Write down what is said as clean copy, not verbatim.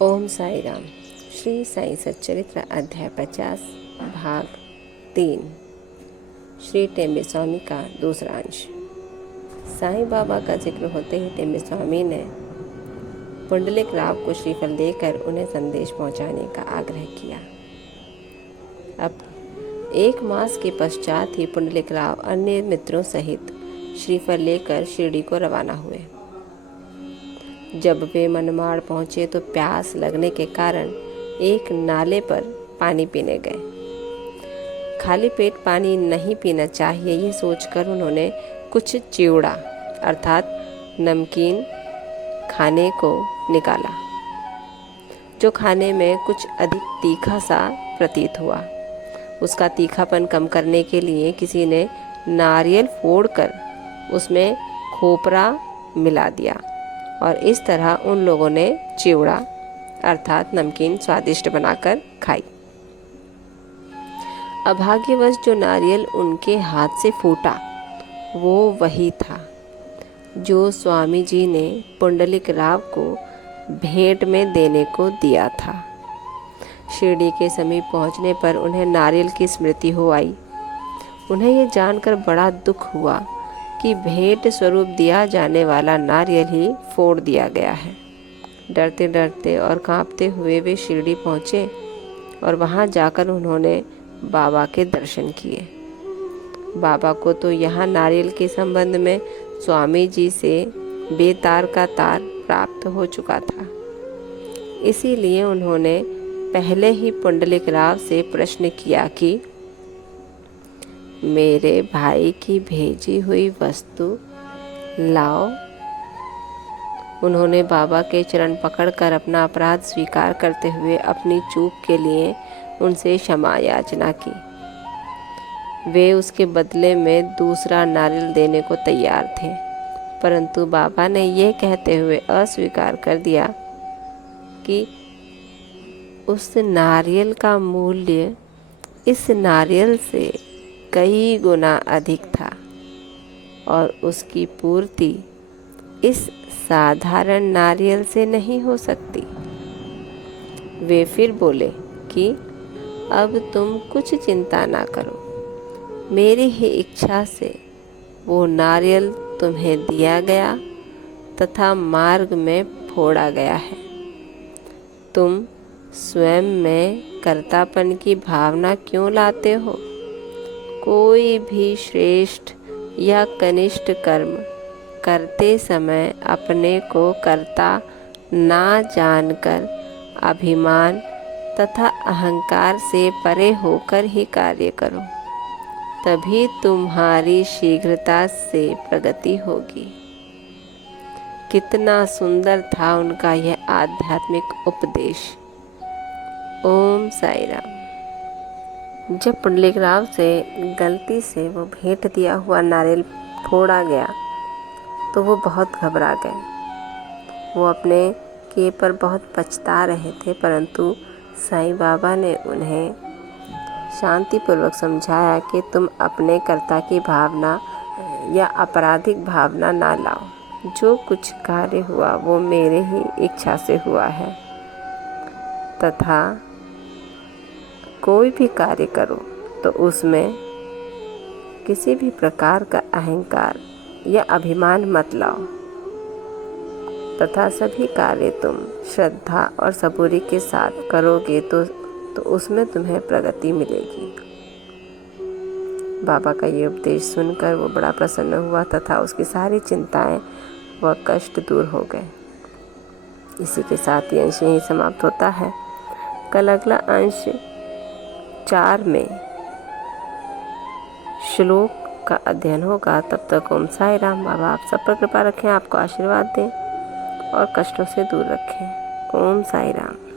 ओम साई राम। श्री साई सच्चरित्र अध्याय 50 भाग 3। श्री टेम्बे स्वामी का दूसरा अंश। साईं बाबा का जिक्र होते ही टेम्बे स्वामी ने पुंडलिक राव को श्रीफल देकर उन्हें संदेश पहुंचाने का आग्रह किया। अब 1 मास के पश्चात ही पुंडलिक राव अन्य मित्रों सहित श्रीफल लेकर शिरडी को रवाना हुए। जब वे मनमाड़ पहुंचे तो प्यास लगने के कारण एक नाले पर पानी पीने गए। खाली पेट पानी नहीं पीना चाहिए, ये सोचकर उन्होंने कुछ चिवड़ा अर्थात नमकीन खाने को निकाला, जो खाने में कुछ अधिक तीखा सा प्रतीत हुआ। उसका तीखापन कम करने के लिए किसी ने नारियल फोड़कर उसमें खोपरा मिला दिया और इस तरह उन लोगों ने चिवड़ा अर्थात नमकीन स्वादिष्ट बनाकर खाई। अभाग्यवश जो नारियल उनके हाथ से फूटा वो वही था जो स्वामी जी ने पुंडलिक राव को भेंट में देने को दिया था। शिरडी के समीप पहुंचने पर उन्हें नारियल की स्मृति हो आई। उन्हें यह जानकर बड़ा दुख हुआ कि भेंट स्वरूप दिया जाने वाला नारियल ही फोड़ दिया गया है। डरते डरते और कांपते हुए वे शिरडी पहुँचे और वहाँ जाकर उन्होंने बाबा के दर्शन किए। बाबा को तो यहाँ नारियल के संबंध में स्वामी जी से बेतार का तार प्राप्त हो चुका था। इसीलिए उन्होंने पहले ही पुंडलिक राव से प्रश्न किया कि मेरे भाई की भेजी हुई वस्तु लाओ। उन्होंने बाबा के चरण पकड़कर अपना अपराध स्वीकार करते हुए अपनी चूक के लिए उनसे क्षमा याचना की। वे उसके बदले में दूसरा नारियल देने को तैयार थे, परंतु बाबा ने यह कहते हुए अस्वीकार कर दिया कि उस नारियल का मूल्य इस नारियल से कई गुना अधिक था और उसकी पूर्ति इस साधारण नारियल से नहीं हो सकती। वे फिर बोले कि अब तुम कुछ चिंता ना करो, मेरी ही इच्छा से वो नारियल तुम्हें दिया गया तथा मार्ग में फोड़ा गया है। तुम स्वयं में कर्तापन की भावना क्यों लाते हो? कोई भी श्रेष्ठ या कनिष्ठ कर्म करते समय अपने को कर्ता ना जानकर अभिमान तथा अहंकार से परे होकर ही कार्य करो, तभी तुम्हारी शीघ्रता से प्रगति होगी। कितना सुंदर था उनका यह आध्यात्मिक उपदेश। ओम साई राम। जब पुंडलिक राव से गलती से वो भेंट दिया हुआ नारियल फोड़ा गया तो वो बहुत घबरा गए। वो अपने किए पर बहुत पछता रहे थे, परंतु साईं बाबा ने उन्हें शांतिपूर्वक समझाया कि तुम अपने कर्ता की भावना या आपराधिक भावना ना लाओ। जो कुछ कार्य हुआ वो मेरे ही इच्छा से हुआ है तथा कोई भी कार्य करो तो उसमें किसी भी प्रकार का अहंकार या अभिमान मत लाओ तथा सभी कार्य तुम श्रद्धा और सबूरी के साथ करोगे तो उसमें तुम्हें प्रगति मिलेगी। बाबा का ये उपदेश सुनकर वो बड़ा प्रसन्न हुआ तथा उसकी सारी चिंताएं व कष्ट दूर हो गए। इसी के साथ ये अंश यहीं समाप्त होता है। कल अगला अंश 4 में श्लोक का अध्ययन होगा। तब तक ओम साई राम। बाबा आप सब पर कृपा रखें, आपको आशीर्वाद दें और कष्टों से दूर रखें। ओम साई राम।